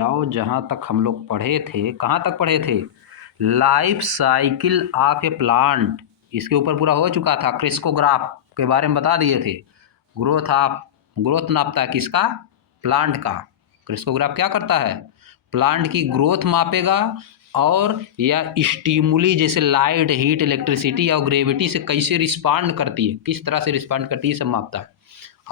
आओ जहाँ तक हम लोग पढ़े थे, कहाँ तक पढ़े थे? Life cycle of a plant. इसके ऊपर पूरा हो चुका था। क्रिस्कोग्राफ के बारे में बता दिए थे। ग्रोथ नापता है किसका? प्लांट का। क्रिस्कोग्राफ क्या करता है? प्लांट की ग्रोथ मापेगा और या स्टिमुली जैसे लाइट, हीट, इलेक्ट्रिसिटी और ग्रेविटी से कैसे रिस्पॉन्ड करती है, किस तरह से रिस्पॉन्ड करती है, सब मापता है।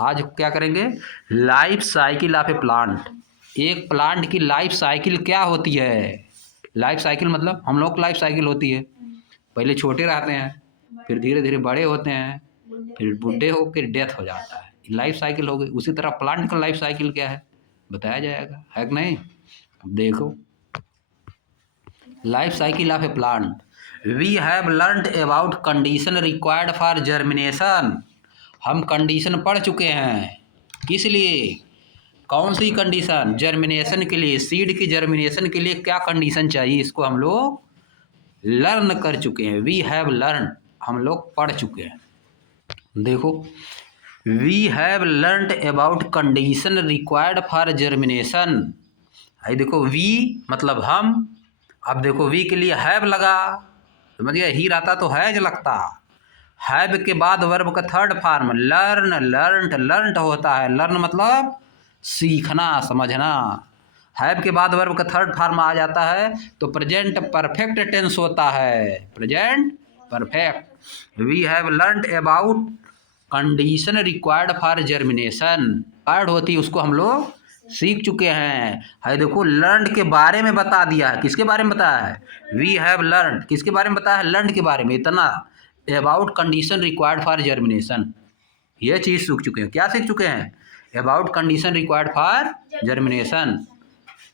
आज क्या करेंगे? Life cycle of a plant. एक प्लांट की लाइफ साइकिल क्या होती है? लाइफ साइकिल मतलब हम लोग लाइफ साइकिल होती है, पहले छोटे रहते हैं, फिर धीरे धीरे बड़े होते हैं, फिर बूढ़े हो फिर डेथ हो जाता है। लाइफ साइकिल हो गई। उसी तरह प्लांट का लाइफ साइकिल क्या है बताया जाएगा, है कि नहीं? अब देखो, life cycle of a plant. We have learned about condition required for germination. हम कंडीशन पढ़ चुके हैं। किस लिए? कौन सी कंडीशन? जर्मिनेशन के लिए। सीड की जर्मिनेशन के लिए क्या कंडीशन चाहिए, इसको हम लोग लर्न कर चुके हैं। वी हैव लर्न, हम लोग पढ़ चुके हैं। देखो, we have learned about condition required for germination. I देखो, वी मतलब हम। अब देखो, वी के लिए हैव लगा, समझिए, ही रहता तो हैज लगता। हैव के बाद वर्ब का third form learn, learned, learned होता है। लर्न मतलब सीखना, समझना। हैव के बाद वर्ब का थर्ड फॉर्म आ जाता है तो प्रेजेंट परफेक्ट टेंस होता है। Present perfect. We have learned about condition required for germination. Word होती है, उसको हम लोग सीख चुके हैं। है देखो, लर्न के बारे में बता दिया है। किसके बारे में बताया है? We have learn. किसके बारे में बताया है? लर्न के बारे में। इतना about condition required for germination, ये चीज़ सीख चुके हैं। क्या सीख चुके हैं? About condition required for germination.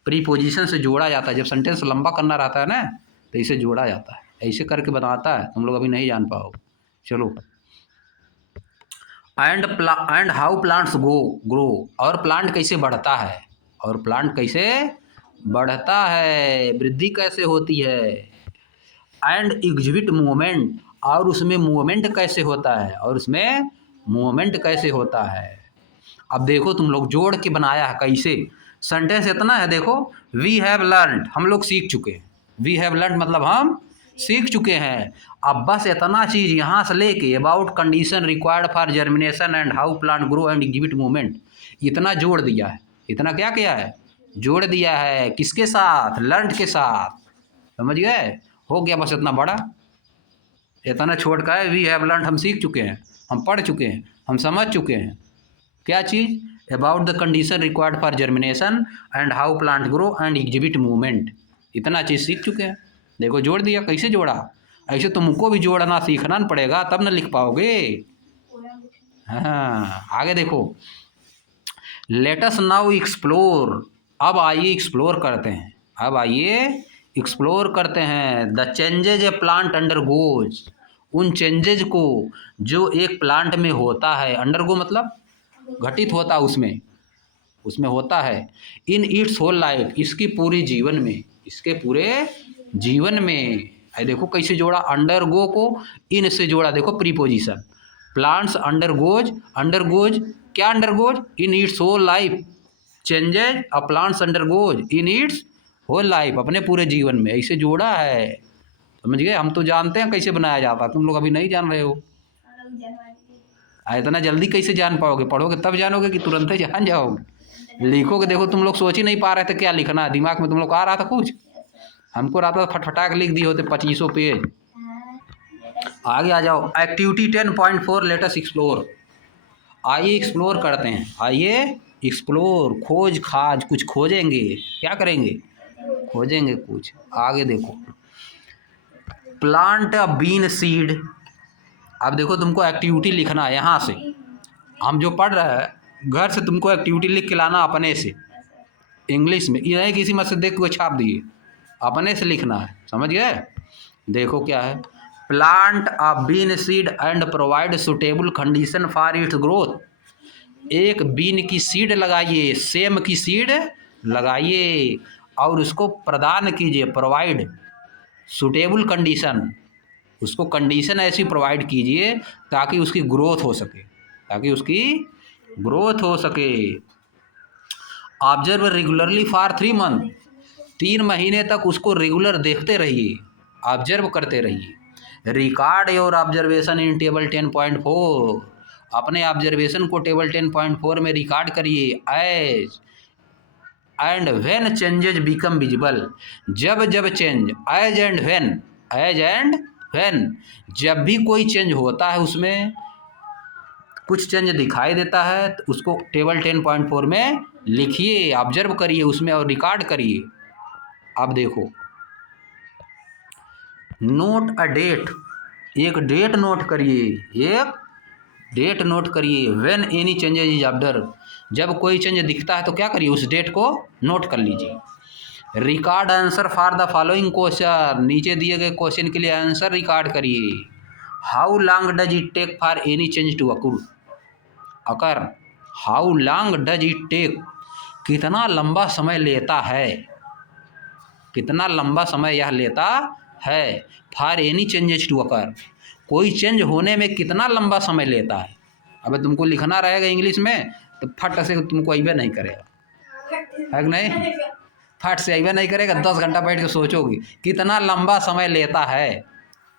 Preposition से जोड़ा जाता है। जब सेंटेंस लंबा करना रहता है ना, तो इसे जोड़ा जाता है। ऐसे करके बनाता है, तुम लोग अभी नहीं जान पाओगे। चलो, एंड हाउ प्लांट्स ग्रो। और प्लांट कैसे बढ़ता है, और प्लांट कैसे बढ़ता है, वृद्धि कैसे होती है। एंड एग्जिबिट मूवमेंट, और उसमें मूवमेंट कैसे होता है, और उसमें मूवमेंट कैसे होता है। अब देखो, तुम लोग जोड़ के बनाया है कैसे। सेंटेंस इतना है, देखो, वी हैव लर्नड, हम लोग सीख चुके हैं। वी हैव लर्नड मतलब हम सीख चुके हैं। अब बस इतना चीज यहाँ से लेके about condition required for germination and how plant grow and exhibit movement, इतना जोड़ दिया है। इतना क्या किया है? जोड़ दिया है। किसके साथ? लर्नड के साथ। समझ गए? हो गया बस इतना बड़ा। इतना छोड़ का है, वी हैव लर्नड, हम सीख चुके हैं, हम पढ़ चुके हैं, हम समझ चुके हैं। क्या चीज़? About the condition required for germination and how plant grow and exhibit movement, इतना चीज़ सीख चुके हैं। देखो, जोड़ दिया। कैसे जोड़ा? ऐसे तुमको भी जोड़ना सीखना न पड़ेगा, तब न लिख पाओगे। हाँ, आगे देखो, लेट अस नाउ एक्सप्लोर। अब आइए एक्सप्लोर करते हैं। अब आइए एक्सप्लोर करते हैं the changes A plant undergoes, उन चेंजेज को जो एक प्लांट में होता है। अंडरगो मतलब घटित होता, उसमें होता है। इन इट्स होल लाइफ, इसकी पूरी जीवन में, इसके पूरे जीवन में। है देखो कैसे जोड़ा, अंडरगो को इन से जोड़ा। देखो, प्रीपोजिशन। प्लांट्स अंडरगोज, अंडरगोज क्या? Undergoes in its whole life changes. A plants undergoes in its whole life, अपने पूरे जीवन में। ऐसे जोड़ा है, समझ गए? हम तो जानते हैं कैसे बनाया जाता, तुम लोग अभी नहीं जान रहे हो। इतना जल्दी कैसे जान पाओगे? पढ़ोगे तब जानोगे कि तुरंत ही जान जाओगे। लिखोगे, देखो तुम लोग सोच ही नहीं पा रहे थे क्या लिखना है, दिमाग में तुम लोग आ रहा था कुछ। हमको रहा था फटफटा के लिख दिए होते 2500 पेज। आगे आ जाओ। Activity 10.4 let us explore. आइए एक्सप्लोर करते हैं। आइए एक्सप्लोर, खोज खाज, कुछ खोजेंगे। क्या करेंगे? खोजेंगे कुछ। आगे देखो, प्लांट अ बीन सीड। अब देखो, तुमको एक्टिविटी लिखना है। यहाँ से हम जो पढ़ रहे हैं, घर से तुमको एक्टिविटी लिख के लाना अपने से, इंग्लिश में। ये नहीं किसी मत से देख के छाप दिए, अपने से लिखना है। समझ गए? देखो क्या है, plant a bean seed and provide suitable condition for its growth. एक बीन की सीड लगाइए, सेम की सीड लगाइए और उसको प्रदान कीजिए, प्रोवाइड सुटेबल कंडीशन। उसको कंडीशन ऐसी प्रोवाइड कीजिए ताकि उसकी ग्रोथ हो सके, ताकि उसकी ग्रोथ हो सके। ऑब्जर्व रेगुलरली फॉर 3 मंथ, 3 महीने तक उसको रेगुलर देखते रहिए, ऑब्जर्व करते रहिए। Record your observation in table 10.4, अपने ऑब्जर्वेशन को टेबल 10.4 में रिकॉर्ड करिए। As and when changes become visible, जब जब change, as and when, as and when, जब भी कोई चेंज होता है, उसमें कुछ चेंज दिखाई देता है तो उसको टेबल 10.4 में लिखिए, ऑब्जर्व करिए उसमें और रिकॉर्ड करिए। अब देखो, नोट अ डेट, एक डेट नोट करिए, एक डेट नोट करिए। When any changes is observe, जब कोई चेंज दिखता है तो क्या करिए, उस डेट को नोट कर लीजिए। Record answer for the following question, नीचे दिए गए क्वेश्चन के लिए आंसर रिकॉर्ड करिए। How long does it take for any change to occur, how long does it take, कितना लंबा समय लेता है, कितना लंबा समय यह लेता है, for any changes to occur, कोई चेंज होने में कितना लंबा समय लेता है। अब तुमको लिखना रहेगा इंग्लिश में तो फट से तुमको अइबे नहीं करेगा, है कि नहीं, फट से अइबे नहीं करेगा, 10 घंटा बैठ के सोचोगे कितना लंबा समय लेता है।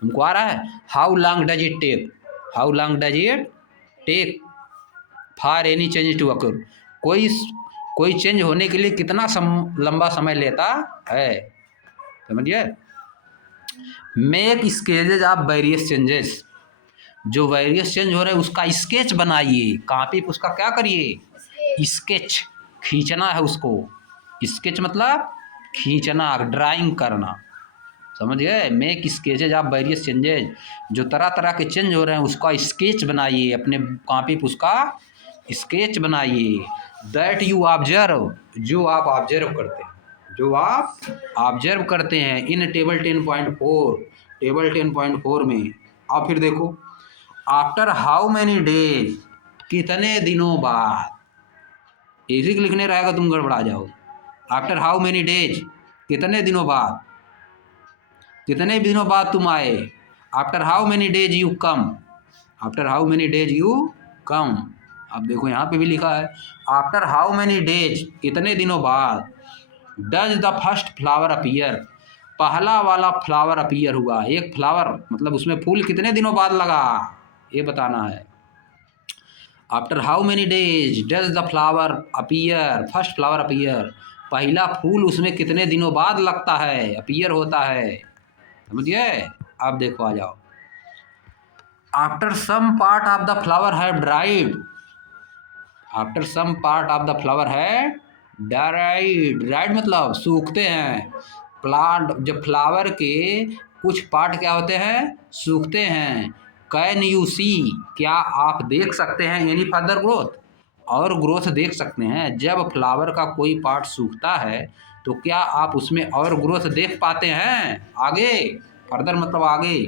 तुमको आ रहा है, how long does it take, how long does it take for any change to occur, कोई चेंज होने के लिए कितना लंबा समय लेता है, समझिए। Make sketches of various changes, जो वेरियस चेंज हो रहे हैं उसका स्केच बनाइए, कॉपी पे उसका क्या करिए, स्केच खींचना है उसको। स्केच मतलब खींचना, ड्राइंग करना, समझ गए। Make sketches of various changes, जो तरह तरह के चेंज हो रहे हैं उसका स्केच बनाइए, अपने कॉपी पे उसका स्केच बनाइए। दैट यू ऑब्जर्व, जो आप ऑब्जर्व करते हैं, जो आप ऑब्जर्व करते हैं इन टेबल 10.4, टेबल 10.4 में। अब फिर देखो, आफ्टर हाउ मैनी डेज, कितने दिनों बाद, इसी को लिखने रहेगा तुम गड़बड़ा जाओ। आफ्टर हाउ मैनी डेज, कितने दिनों बाद, कितने दिनों बाद तुम आए। After how many days you come, after how many days you come. अब देखो यहाँ पे भी लिखा है आफ्टर हाउ मैनी डेज, कितने दिनों बाद। Does the first flower appear, पहला वाला फ्लावर अपीयर हुआ, एक फ्लावर मतलब उसमें फूल कितने दिनों बाद लगा, ये बताना है। After how many days does the flower appear, first flower appear, पहला फूल उसमें कितने दिनों बाद लगता है, अपीयर होता है, समझिए। अब देखो आ जाओ, after some part of the flower have dried, after some part of the flower have dried, dried मतलब सूखते हैं। प्लांट, जब फ्लावर के कुछ पार्ट क्या होते हैं, सूखते हैं। कैन यू सी, क्या आप देख सकते हैं, एनी फर्दर ग्रोथ, और ग्रोथ देख सकते हैं। जब फ्लावर का कोई पार्ट सूखता है तो क्या आप उसमें और ग्रोथ देख पाते हैं, आगे, फर्दर मतलब आगे।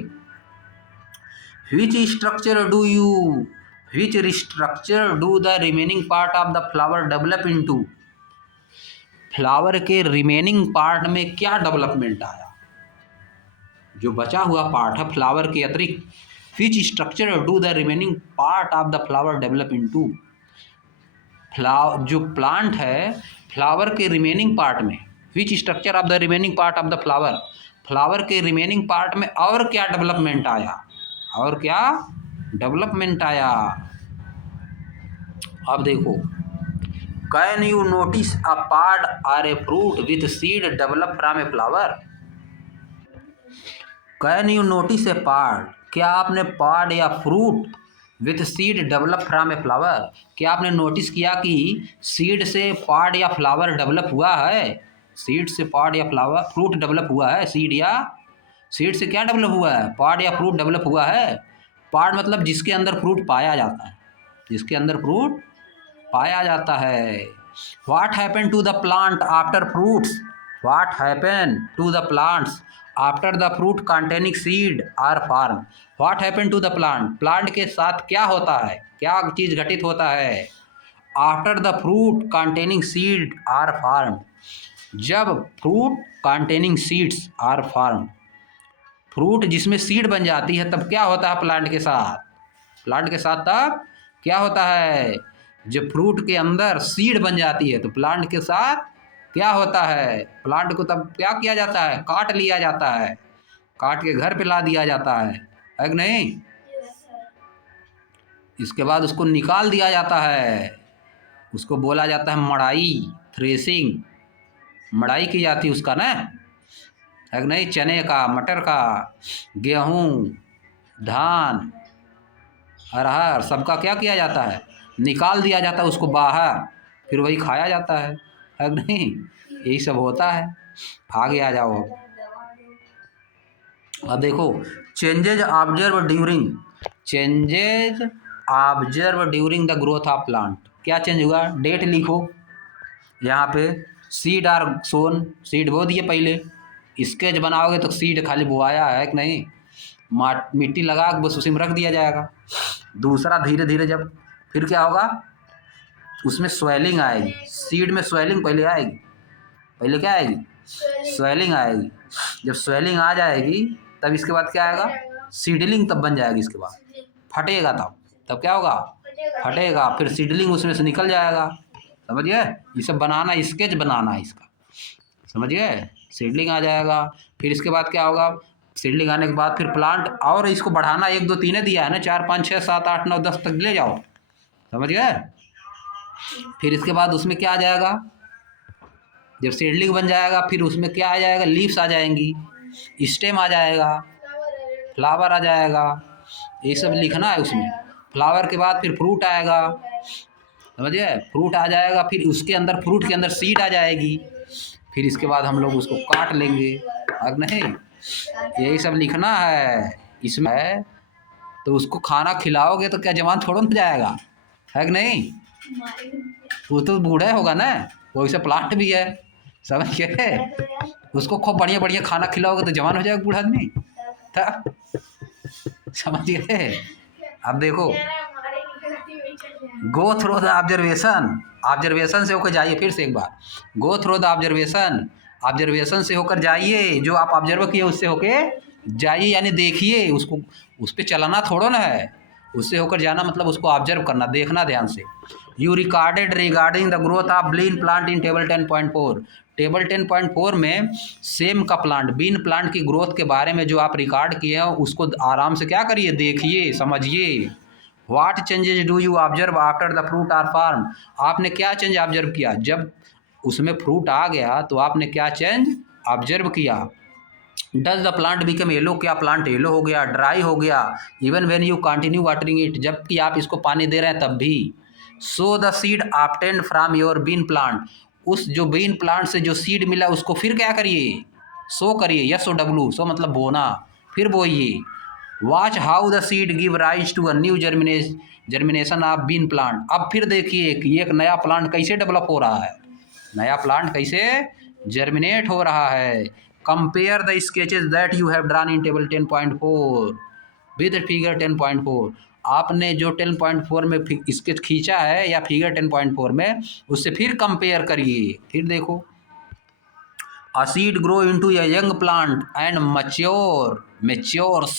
Which structure do you, which structure do the remaining part of the flower develop into, flower के रिमेनिंग पार्ट में क्या डेवलपमेंट आया, जो बचा हुआ पार्ट है फ्लावर के अतिरिक्त। which structure do the remaining part of the flower develop into, जो प्लांट है फ्लावर के रिमेनिंग पार्ट में, which structure of the remaining part of the flower, flower के रिमेनिंग पार्ट में और क्या डेवलपमेंट आया, और क्या डेवलपमेंट आया। अब देखो, can you notice a part or a fruit with seed develop from a flower, can you notice a part, क्या आपने पार्ट या fruit with seed develop from a flower, क्या आपने नोटिस किया कि सीड से पार्ट या फ्लावर डेवलप हुआ है, सीड से पार्ट या फ्लावर फ्रूट डेवलप हुआ है, सीड या सीड से क्या डेवलप हुआ है, पार्ट या फ्रूट डेवलप हुआ है। पार्ट मतलब जिसके अंदर फ्रूट पाया जाता है, जिसके अंदर फ्रूट पाया जाता है। What happen to the plant after fruits, what happen to the plants after the fruit containing seed are form, what happen to the plant, plant के साथ क्या होता है, क्या चीज़ घटित होता है, after the fruit containing seed are form, जब fruit containing seeds are form, fruit जिसमें सीड बन जाती है तब क्या होता है प्लांट के साथ, प्लांट के साथ तब क्या होता है, जब फ्रूट के अंदर सीड बन जाती है तो प्लांट के साथ क्या होता है, प्लांट को तब क्या किया जाता है, काट लिया जाता है, काट के घर पे ला दिया जाता है कि नहीं। इसके बाद उसको निकाल दिया जाता है, उसको बोला जाता है मड़ाई, थ्रेसिंग, मड़ाई की जाती है उसका ना, है कि नहीं। चने का, मटर का, गेहूँ, धान, अरहर, सबका क्या किया जाता है, निकाल दिया जाता है उसको बाहर, फिर वही खाया जाता है कि नहीं। यही सब होता है। आगे आ जाओ। अब देखो, changes observe during the growth of plant. क्या चेंज हुआ, डेट लिखो यहाँ पे। सीड आर सोन, सीड बो दिए पहले, स्केच बनाओगे तो सीड खाली बोआया है कि नहीं, मिट्टी लगा के बस उसी में रख दिया जाएगा। दूसरा, धीरे धीरे जब फिर क्या होगा, उसमें स्वेलिंग आएगी, सीड में स्वेलिंग पहले आएगी, पहले क्या आएगी, स्वेलिंग आएगी। जब स्वेलिंग आ जाएगी तब इसके बाद क्या आएगा, सीडलिंग तब बन जाएगी। इसके बाद फटेगा, तब क्या होगा, फटेगा, फिर सीडलिंग उसमें से निकल जाएगा। समझिए, ये सब बनाना, स्केच बनाना है इसका, समझिए। सीडलिंग आ जाएगा, फिर इसके बाद क्या होगा, सीडलिंग आने के बाद फिर प्लांट, और इसको बढ़ाना 1 2 3 दिया है ना, 4 5 6 7 8 9 10 तक ले जाओ, समझ गए। फिर इसके बाद उसमें क्या आ जाएगा, जब सीडलिंग बन जाएगा फिर उसमें क्या आ जाएगा, लीव्स आ जाएंगी, स्टेम आ जाएगा, फ्लावर आ जाएगा, ये सब लिखना है उसमें। फ्लावर के बाद फिर फ्रूट आएगा, समझिए, फ्रूट आ जाएगा, फिर उसके अंदर, फ्रूट के अंदर सीड आ जाएगी, फिर इसके बाद हम लोग उसको काट लेंगे, अब नहीं, यही सब लिखना है इसमें है। तो उसको खाना खिलाओगे तो क्या जवान थोड़ा ना जाएगा, है कि नहीं, वो तो बूढ़ा होगा ना, वैसे प्लांट भी है, समझ गए। उसको खूब बढ़िया बढ़िया खाना खिलाओगे तो जवान हो जाएगा बूढ़ा आदमी, था, समझ गए। अब देखो, गो थ्रू द ऑब्जर्वेशन से होकर जाइए, फिर से एक बार, गो थ्रू द ऑब्जर्वेशन से होकर जाइए, जो आप ऑब्जर्व किए उससे होके जाइए, यानी देखिए उसको, उस पर चलाना थोड़ा ना है, उससे होकर जाना मतलब उसको ऑब्जर्व करना, देखना ध्यान से। You recorded regarding the growth of bean plant in table 10.4। Table 10.4 में सेम का प्लांट, बीन प्लांट की ग्रोथ के बारे में जो आप रिकॉर्ड किए हैं उसको आराम से क्या करिए, देखिए, समझिए। What changes do you observe after the fruit are form. आपने क्या चेंज ऑब्जर्व किया, जब उसमें फ्रूट आ गया तो आपने क्या चेंज ऑब्जर्व किया। Does the plant become yellow, क्या प्लांट येलो हो गया, ड्राई हो गया, even when you continue watering it, जबकि आप इसको पानी दे रहे हैं तब भी। So the seed obtained from your bean plant, उस जो बीन प्लांट से जो सीड मिला उसको फिर क्या करिए, सो करिए, SOW, सो मतलब बोना, फिर बोइए। Watch how the seed give rise to a new germination of bean plant. अब फिर देखिए कि एक नया प्लांट कैसे डेवलप हो रहा है, नया प्लांट कैसे जर्मिनेट हो रहा है। Compare the sketches that you have drawn in table 10.4 with figure 10.4। आपने जो 10.4 में स्केच खींचा है या फिगर 10.4 में, उससे फिर कंपेयर करिए, फिर देखो। A seed grow into a young plant and matures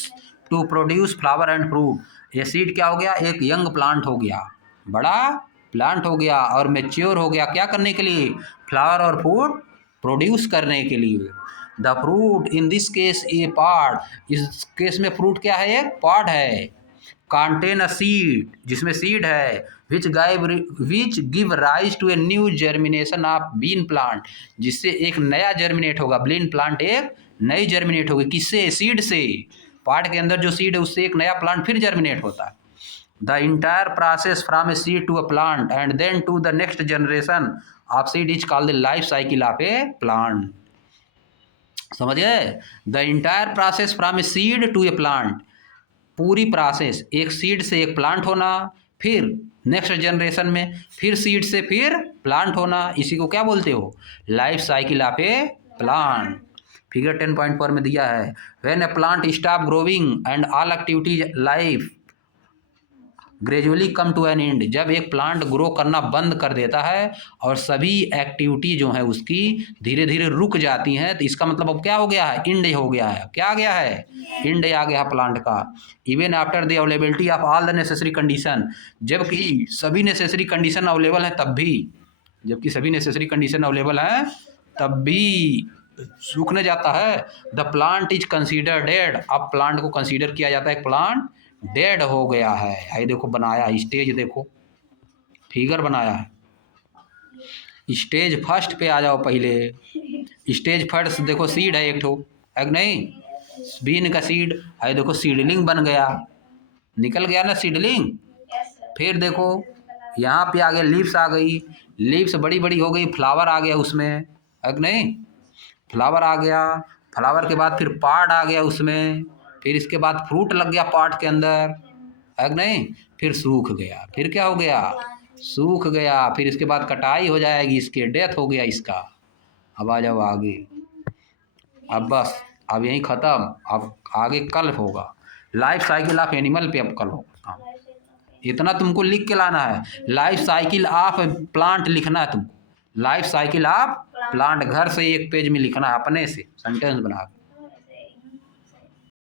to produce flower and fruit। ये सीड क्या हो गया, एक यंग प्लांट हो गया, बड़ा प्लांट हो गया और मेच्योर हो गया, क्या करने के लिए, फ्लावर और फ्रूट प्रोड्यूस करने के लिए। The fruit in this case a part, इस केस में फ्रूट क्या है, एक पार्ट है। कंटेन अ सीड, जिसमें सीड है, which give rise to a new germination of bean plant, जिससे एक नया जर्मिनेट होगा, बीन प्लांट एक नई जर्मिनेट होगी, किससे, सीड से। पार्ट के अंदर जो सीड है उससे एक नया प्लांट फिर जर्मिनेट होता है। The entire process from a seed to a plant and then to the next generation of seed is called the life cycle of a plant. समझ गए, the entire process from a seed to a plant, पूरी process, एक seed से एक plant होना, फिर next generation में फिर सीड से फिर प्लांट होना, इसी को क्या बोलते हो, life cycle of a plant. Figure 10.4 में दिया है, when a plant stop growing and all activities life gradually come to an end, जब एक प्लांट ग्रो करना बंद कर देता है और सभी एक्टिविटी जो है उसकी धीरे धीरे रुक जाती हैं, तो इसका मतलब अब क्या हो गया है, इंड हो गया है। क्या आ गया है, इंड आ गया प्लांट का। Even after the availability of all the necessary condition, जबकि सभी नेसेसरी कंडीशन अवेलेबल हैं तब भी, जबकि सभी नेसेसरी कंडीशन अवेलेबल हैं तब भी सूखने जाता है। The plant is consider dead, अब प्लांट को कंसीडर किया जाता है प्लांट डेड हो गया है। ये देखो बनाया स्टेज, देखो फिगर बनाया है। स्टेज फर्स्ट पे आ जाओ पहले। स्टेज फर्स्ट देखो सीड है एक ठो, है कि नहीं, बीन का सीड है, देखो सीडलिंग बन गया, निकल गया ना सीडलिंग। फिर देखो यहाँ पे आ गया लीव्स आ गई, लीव्स बड़ी बड़ी हो गई, फ्लावर आ गया उसमें, है कि नहीं, फ्लावर आ गया, फ्लावर के बाद फिर पार्ट आ गया उसमें, फिर इसके बाद फ्रूट लग गया पार्ट के अंदर, है कि नहीं, फिर सूख गया, फिर क्या हो गया, सूख गया, फिर इसके बाद कटाई हो जाएगी, इसके डेथ हो गया इसका। अब आ जाओ आगे, अब बस अब यहीं ख़त्म, अब आगे कल होगा लाइफ साइकिल ऑफ एनिमल पे, अब कल होगा। इतना तुमको लिख के लाना है, लाइफ साइकिल ऑफ प्लांट लिखना है तुमको, लाइफ साइकिल ऑफ प्लांट घर से एक पेज में लिखना है अपने से, सेंटेंस बना के।